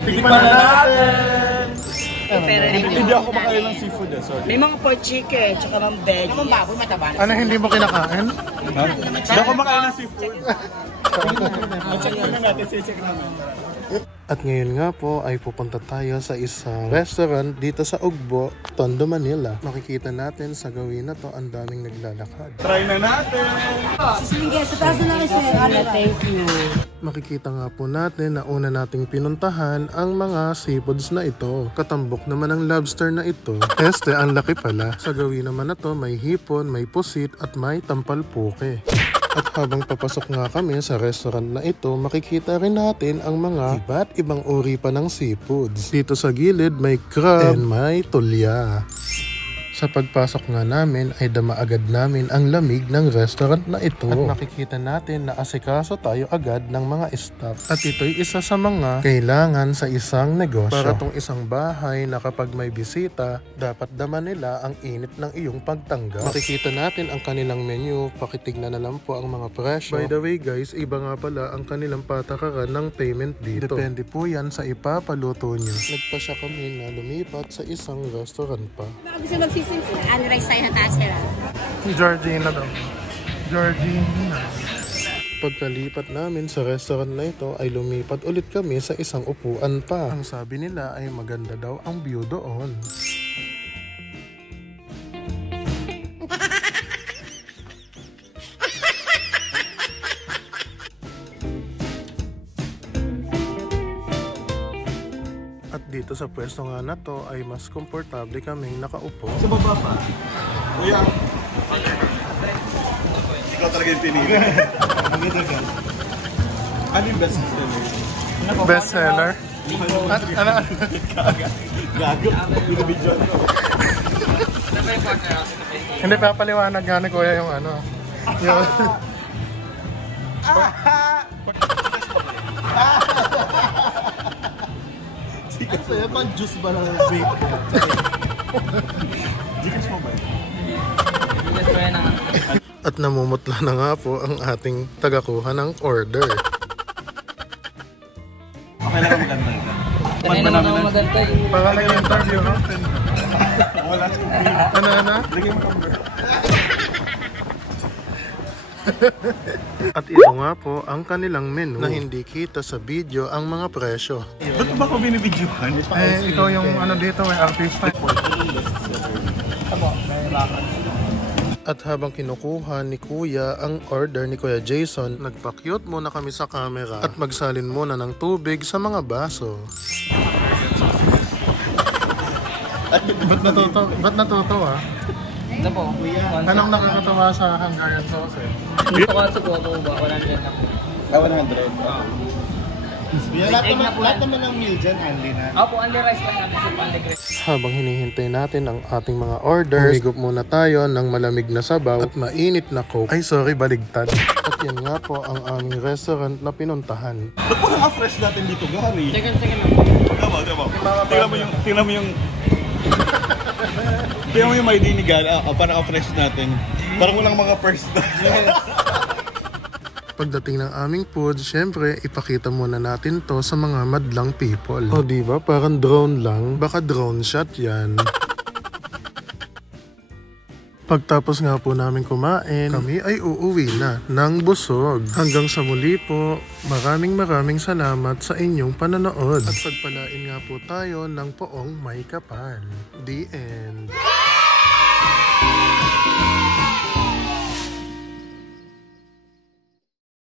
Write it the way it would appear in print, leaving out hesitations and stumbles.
Tikman na natin! Hindi ako makain ng seafood eh, sorry. May mga pork chicken, tsaka mga veg. Mga baboy mataba. Ano hindi mo kinakain? Hindi ako makain ng seafood. Check na natin, check naman. At ngayon nga po ay pupunta tayo sa isang restaurant dito sa Ugbo, Tondo, Manila. Makikita natin sa gawin na to ang daming naglalakad. Try na natin! Sige, sa taas na lang sir. Thank you. Makikita nga po natin na una nating pinuntahan ang mga seafoods na ito. Katambok naman ang lobster na ito. Ang laki pala. Sa gawin naman na to may hipon, may pusit at may tampalpuke. At habang papasok nga kami sa restaurant na ito, makikita rin natin ang mga iba't ibang uri pa ng seafoods. Dito sa gilid may crab and may tulya. Sa pagpasok nga namin ay dama agad namin ang lamig ng restaurant na ito. At makikita natin na asikaso tayo agad ng mga staff. At ito'y isa sa mga kailangan sa isang negosyo. Para tong isang bahay na kapag may bisita, dapat dama nila ang init ng iyong pagtanggap. Makikita natin ang kanilang menu, pakitignan na lang po ang mga presyo. By the way guys, iba nga pala ang kanilang patakaran ng payment dito. Depende po yan sa ipapaluto nyo. Nagpasya kami na lumipat sa isang restaurant pa. Ano rice tayo na taas sir? Georgina daw. Georgina. Pagkalipat namin sa restaurant na ito ay lumipat ulit kami sa isang upuan pa. Ang sabi nila ay maganda daw ang view doon. At dito sa pwesto nga na to ay mas komportable kaming nakaupo. Sa baba pa. Kuya. Ikaw talaga yung pinili. Ano yung best seller? Best seller? Ano? Gago. Binibidyo ano. Hindi pa paliwanag nga ni Kuya yung ano. Yung... Kasi yan pang juice ba lang vape? Gcash mo ba? Gcash mo yan ang... At namumutla na nga po ang ating tagakuha ng order. Okay lang ang maganda ito. Kanina mo naman maganda eh. Para nag-interview, no? Wala sa Ano? lagay mo number. At ito nga po ang kanilang menu na hindi kita sa video ang mga presyo. Ba't ba ko binibidyohan? Ikaw yung ano dito, may artista. At habang kinukuha ni Kuya ang order ni Kuya Jason, nagpa-cute muna kami sa camera at magsalin muna ng tubig sa mga baso. Ba't natuto? Ito po. Anong nakakatawa sa Hungarian sauce? Gusto ko sa buo ba? 100 lang. 100. Lahat naman ng meal dyan, only na. Opo, only rice lang namin sa only rice. Habang hinihintay natin ang ating mga orders, humigop muna tayo ng malamig na sabaw at mainit na coke. Ay sorry, baligtad. At yan nga po ang aming restaurant na pinuntahan. Ba't po naka-fresh natin dito, Gary? Teka lang. Tingnan mo yung Tingnan mo yung may dinigal, parang naka-fresh natin. Parang walang mga first na. Pagdating ng aming food, syempre, ipakita muna natin to sa mga madlang people. O diba, parang drone lang. Baka drone shot yan. Pagtapos nga po namin kumain, kami ay uuwi na ng busog. Hanggang sa muli po, maraming salamat sa inyong panonood. At pagpalain nga po tayo ng poong may kapal. The end.